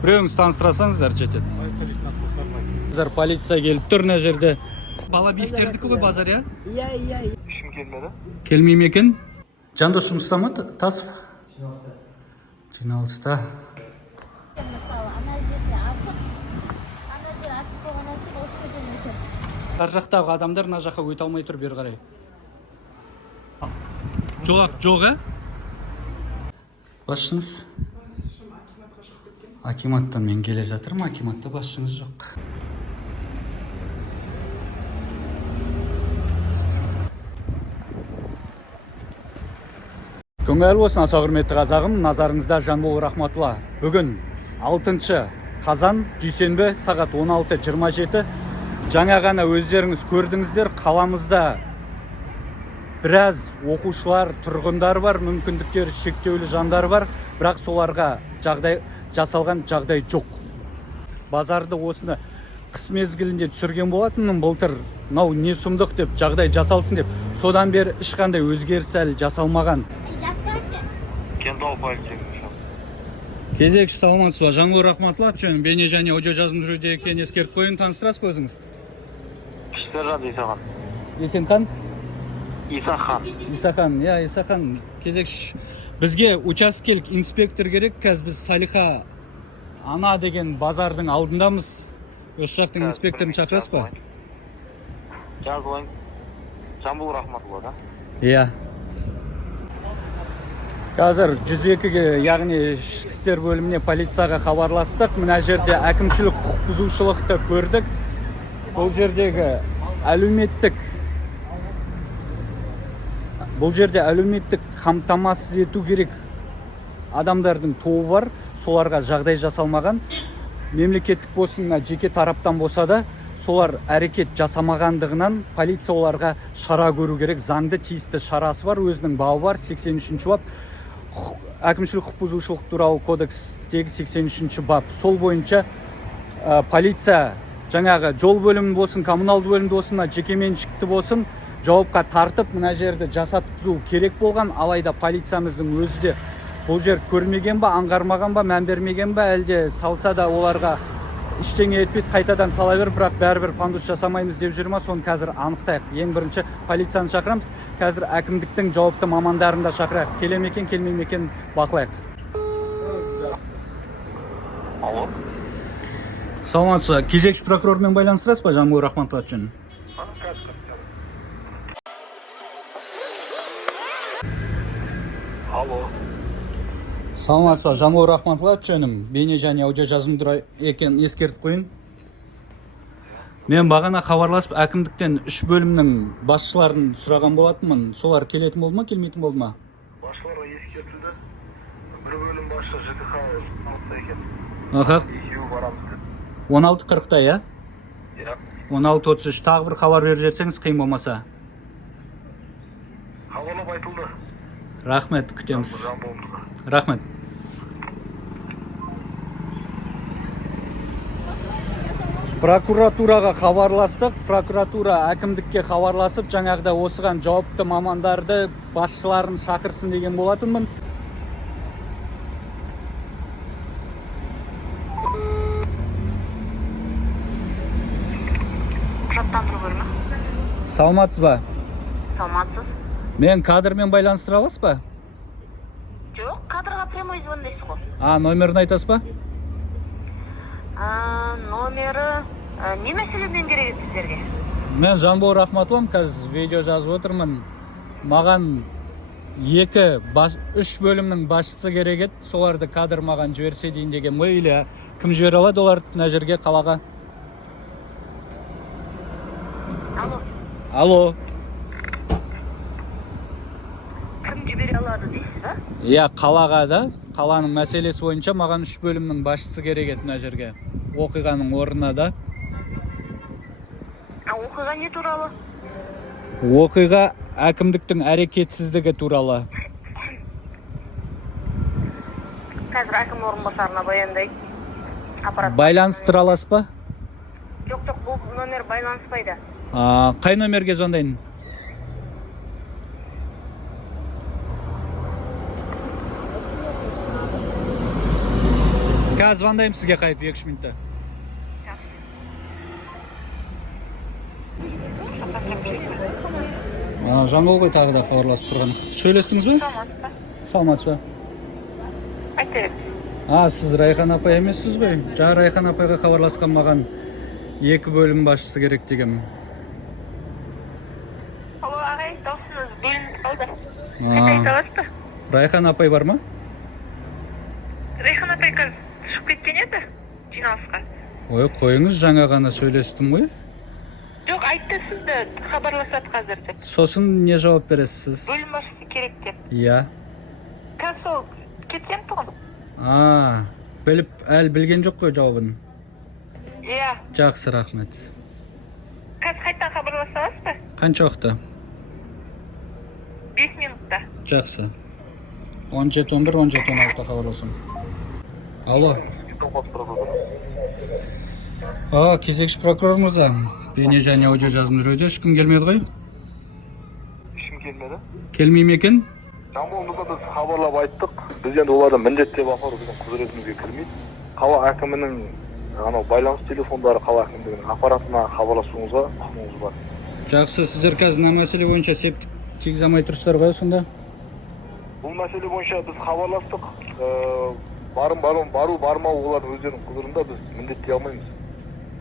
Біреуіңіз таныстырасаңыздар жетеді. Қазір полиция келіп тұр мына жерде. Бала бифтердікі ғой базар, я? Иә. Ешкім келмеді? Келмей ме екен? Жандос жұмыста ма, Тасов? Жиналыста. Ар жақтағы адамдар мына жаққа өте алмай тұр, бері қарай. Жоқ, басшыңыз? Акиматтан мен келе жатырмын, акиматта басшыңыз жоқ. Көңіл болсын, аса құрметті қазағым, назарыңызда Жанбол Рахматулла. Бүгін 6 қазан, дүйсенбі, сағат 16:27. Жаңа ғана өздеріңіз көрдіңіздер, қаламызда біраз оқушылар, тұрғындар бар, мүмкіндіктері шектеулі жандар бар, бірақ соларға жасалған жағдай жоқ. Базарды осыны қыс мезгілінде түсірген болатынмын, былтыр мынау не сұмдық деп жағдай жасалсын деп. Содан бері ешқандай өзгеріс әлі жасалмаған. Кентау полиция. Кезекші саламатсыз ба? Жанбол Рахматулла жөнім бейне және аудио жазылдыруде екенін ескертіп қояйын, таныстырасыз ба өзіңіз? Сержант Исахан. Есенхан? Исахан. Исахан. Кезекші, бізге учаскелік инспектор керек. Қазір біз Салиха ана деген базардың алдындамыз. Осы жақтың инспекторын шақырасыз ба? Жазылайын. Жанбол Рахматулла, да? Иә. Қазір 102-ге, яғни ішкі істер бөліміне, полицияға хабарластық. Мына жерде әкімшілік құқық бұзушылықты көрдік. Бұл жерде әлеуметтік қамтамасыз ету керек адамдардың тобы бар, соларға жағдай жасалмаған. Мемлекеттік болсын, жеке тараптан болса да, солар әрекет жасамағандығынан полиция оларға шара көру керек. Заңды тиісті шарасы бар, өзінің бабы бар, 83-ші бап. Әкімшілік құқық бұзушылық туралы кодекстегі 83-ші бап. Сол бойынша полиция жаңағы жол бөлімі болсын, коммуналды бөлімі болсын, жекеменшікті болсын, жауапқа тартып, мына жерді жасатқызу керек болған. Алайда полициямыздың өзі де бұл жер көрмеген ба, аңғармаған ба, мән бермеген ба, әлде салса да оларға іштеңе етпейді, қайтадан сала бер, бірақ бәрібір пандус жасамаймыз деп жүр ма, соны қазір анықтайық. Ең бірінші полицияны шақырамыз, қазір әкімдіктің жауапты мамандарын да шақырайық. Келе ме екен, келмей ме екен бақылайық. Алло. Саламатсыз ба? Кезекші прокурормен байланыстырасыз ба, Жанбол Рахматулла үшін? Алло. Саламатсыз ба, Жанбол Рахматулла жөнім бейне және аудио жазылдыру екен ескертіп қойын. Мен бағана хабарласып, әкімдіктен 3 бөлімнің басшыларын сұраған болатынмын. Солар келетін болды ма, келмейтін болды ма? Басшыларға ескертілді. Бір бөлім басшы ЖКХ ұмытса екен. Аха. Екеуі барамыз деп. 16:40-та, я? Иә. 16:33. Тағы бір хабар беріп жетсеңіз, қиын болмаса. Хабарлап айтылды. Рахмет, күтеміз. Жанболдық. Рахмет. Прокуратураға хабарластық. Прокуратура әкімдікке хабарласып, жаңағыда осыған жауапты мамандарды, басшыларын шақырсын деген болатынмын. Құжаттандыру бөлімі. Саламатсыз ба? Саламатсыз. Мен кадрмен байланыстыра аласыз ба? Жоқ, кадрға прямой звондайсыз ғой. Номерін айтасыз ба? Номері не мәселеден керек сіздерге? Мен Жанбол Рахматуллам, қазір видео жазып отырмын. Маған 3 бөлімнің басшысы керек еді. Соларды кадр маған жіберсе дейін деген. Мейлі, кім жібере алады оларды мына жерге, қалаға? Алло. Кім жібере алады дейсіз ба? Иә, қалаға да. Қаланың мәселесі бойынша маған 3 бөлімнің басшысы керек еді мына жерге. Оқиғаның орнына да. Оқиға не туралы? Оқиға әкімдіктің әрекетсіздігі туралы. Қазір әкім орынбасарына баяндайды. Байланыстыра аласыз ба? Жоқ, бұл номер байланыспайды. Қай номерге звондайын? Қазір звондаймын сізге қайтып 2-3 минутта. Жамбыл ғой тағы да хабарласып тұрған. Сөйлестіңіз бе? Саламатсыз ба? Айтайын. Сіз Райхан апай емессіз ғой? Жаңа Райхан апайға хабарласқан маған 2 бөлім басшысы керек деген. Алло, ағай, даусыңыз бөлініп қалды. Айта аласыз ба? Райхан апай бар ма? Райхан апай қазір шығып кеткен еді жиналысқа. Ой, қойыңыз, жаңа ғана сөйлестім ғой. Жоқ, айтты сізді хабарласады қазір деп. Сосын не жауап бересіз? Бөлім басшысы керек деп. Иә. Қазір сол кеткен тұғын. Әлі білген жоқ қой жауабын. Иә. Жақсы, рахмет. Қазір қайттан хабарласа аласыз ба? Қанша уақытта? 5 минутта. Жақсы. 17:11-17:16 хабарласам. Алло. Кезекші прокурор мырза. Бейне және аудио жазым жүруде. Ешкім келмеді ғой? Ешкім келмеді? Келмей ме екен? Жамбылымызда біз хабарлап айттық. Біз енді оларды міндеттеп апару біздің құзыретімізге кірмейді. Қала әкімінің байланыс телефондары қала әкімдігінің аппаратына хабарласуыңызға құқығыңыз бар. Жақсы, сіздер қазір мына мәселе бойынша септік тигізе алмай тұрсыздар ғой сонда? Бұл мәселе бойынша біз хабарластық. Бару бармау олардың өздерінің құзырында, біз міндеттей алмаймыз.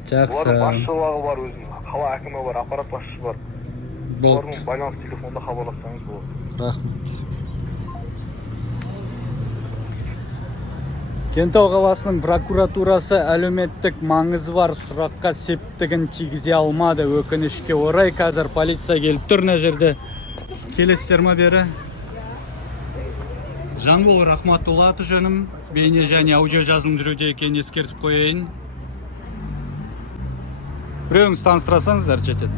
Жақсы. Олардың басшылығы бар өзінің, қала әкімі бар, аппарат басшысы бар. Олардың байланыс телефонда хабарлассаңыз болады. Рахмет. Кентау қаласының прокуратурасы әлеуметтік маңызы бар сұраққа септігін тигізе алмады. Өкінішке орай қазір полиция келіп тұр мына жерде. Келесіздер ме бері? Жамбыл Рахматулла аты жөнім. Бейне және аудио жазылым жүруде екенін ескертіп қояйын. Біреуіңіз таныстырасаңыздар жетеді.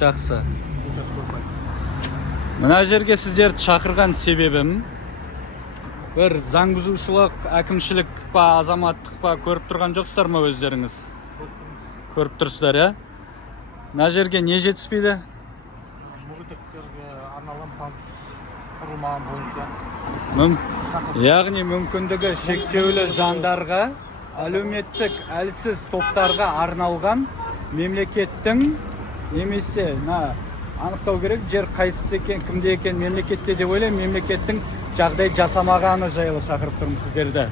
Жақсы. Мына жерге сіздерді шақырған себебім бір заң бұзушылық, әкімшілік па, азаматтық па көріп тұрған жоқсыздар ма өздеріңіз? Көріп тұрсыздар, иә? Мына жерге не жетіспейді? Мүгедектерге арналған құрылмаған бойынша. Яғни мүмкіндігі шектеулі жандарға, әлеуметтік әлсіз топтарға арналған мемлекеттің немесе анықтау керек жер қайсысы екен, кімде екен, мемлекетте деп ойлаймын, мемлекеттің жағдай жасамағаны жайлы шақырып тұрмын сіздерді.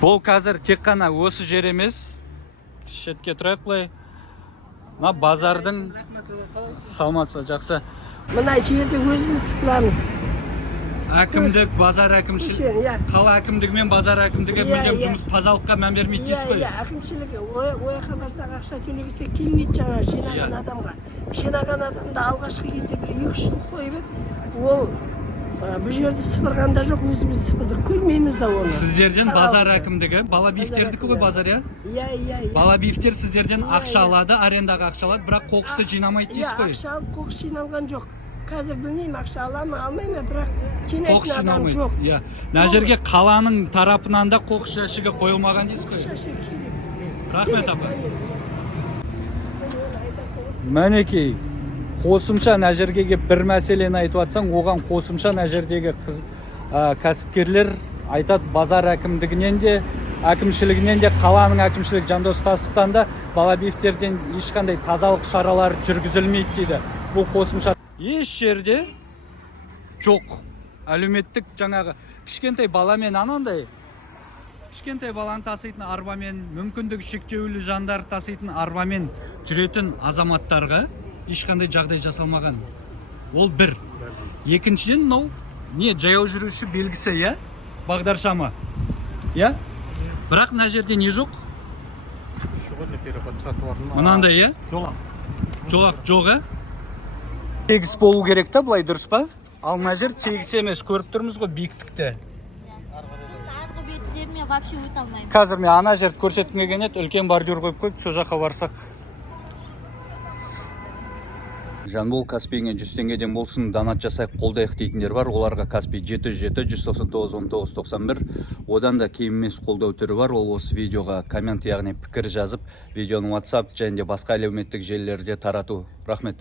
Бұл қазір тек қана осы жер емес. Шетке тұрайық былай. Мына базардың саламатсыз, жақсы. Мына жерде өзіміз сыпыламыз. Әкімдік, базар әкімшілік, қала әкімдігі мен базар әкімдігі мүлдем жұмыс тазалыққа мән бермейді дейсіз ғой? Әкімшілігі ойқа барсақ ақша төлегісі келмейді жаңа жинаған адамға. Жинаған адамды алғашқы кезде бір 2-3 жыл қойып еді. Ол бұл жерді сыпырғанда жоқ, өзіміз сыпырдық, көрмейміз да оны. Сіздерден базар әкімдігі, Балабиевтердікі ғой базар, иә? Иә. Балабиевтер сіздерден ақша алады, арендаға ақша алады, бірақ қоқысты жинамайды дейсіз ғой? Ақша алып, қоқыс жиналған жоқ. Қазір білмеймін, ақша ала ма, алмай ма, бірақ жинайтын адам жоқ. Мына жерге қаланың тарапынан да қоқыс жәшігі қойылмаған дейсіз ғой? Рахмет апа. Мәнекей, қосымша мына жерге бір мәселені айтып атсаң, оған қосымша мына жердегі кәсіпкерлер айтады, базар әкімдігінен де, әкімшілігінен де, қаланың әкімшілік Жандос Тасовтан да Балабиевтерден ешқандай тазалық шаралары жүргізілмейді дейді. Бұл қосымша еш жерде жоқ. Әлеуметтік жаңағы кішкентай баламен анандай, кішкентай баланы таситын арбамен, мүмкіндігі шектеулі жандар таситын арбамен жүретін азаматтарға ешқандай жағдай жасалмаған. Ол бір. Екіншіден, мынау не жаяу жүруші белгісі, иә? Бағдаршамы. Иә? Бірақ мына жерде не жоқ? Мынандай, иә? Жолақ жоқ, ә? Тегіс болу керек та, былай дұрыс па? Ал мына жер тегіс емес, көріп тұрмыз ғой биіктікте. Арғы беттеріне вообще өте алмаймын. Қазір мен ана жерді көрсеткім келген еді, үлкен бордюр қойып қойып, сол жаққа барсақ. Жанбол Каспийге 100 теңгеден болсын донат жасайық қолдайық дейтіндер бар. Оларға Каспий 77-199-1991. Одан да кем емес қолдау түрі бар. Ол осы видеоға коммент, яғни пікір жазып, видеоны WhatsApp және де басқа әлеуметтік желілерде тарату. Рахмет.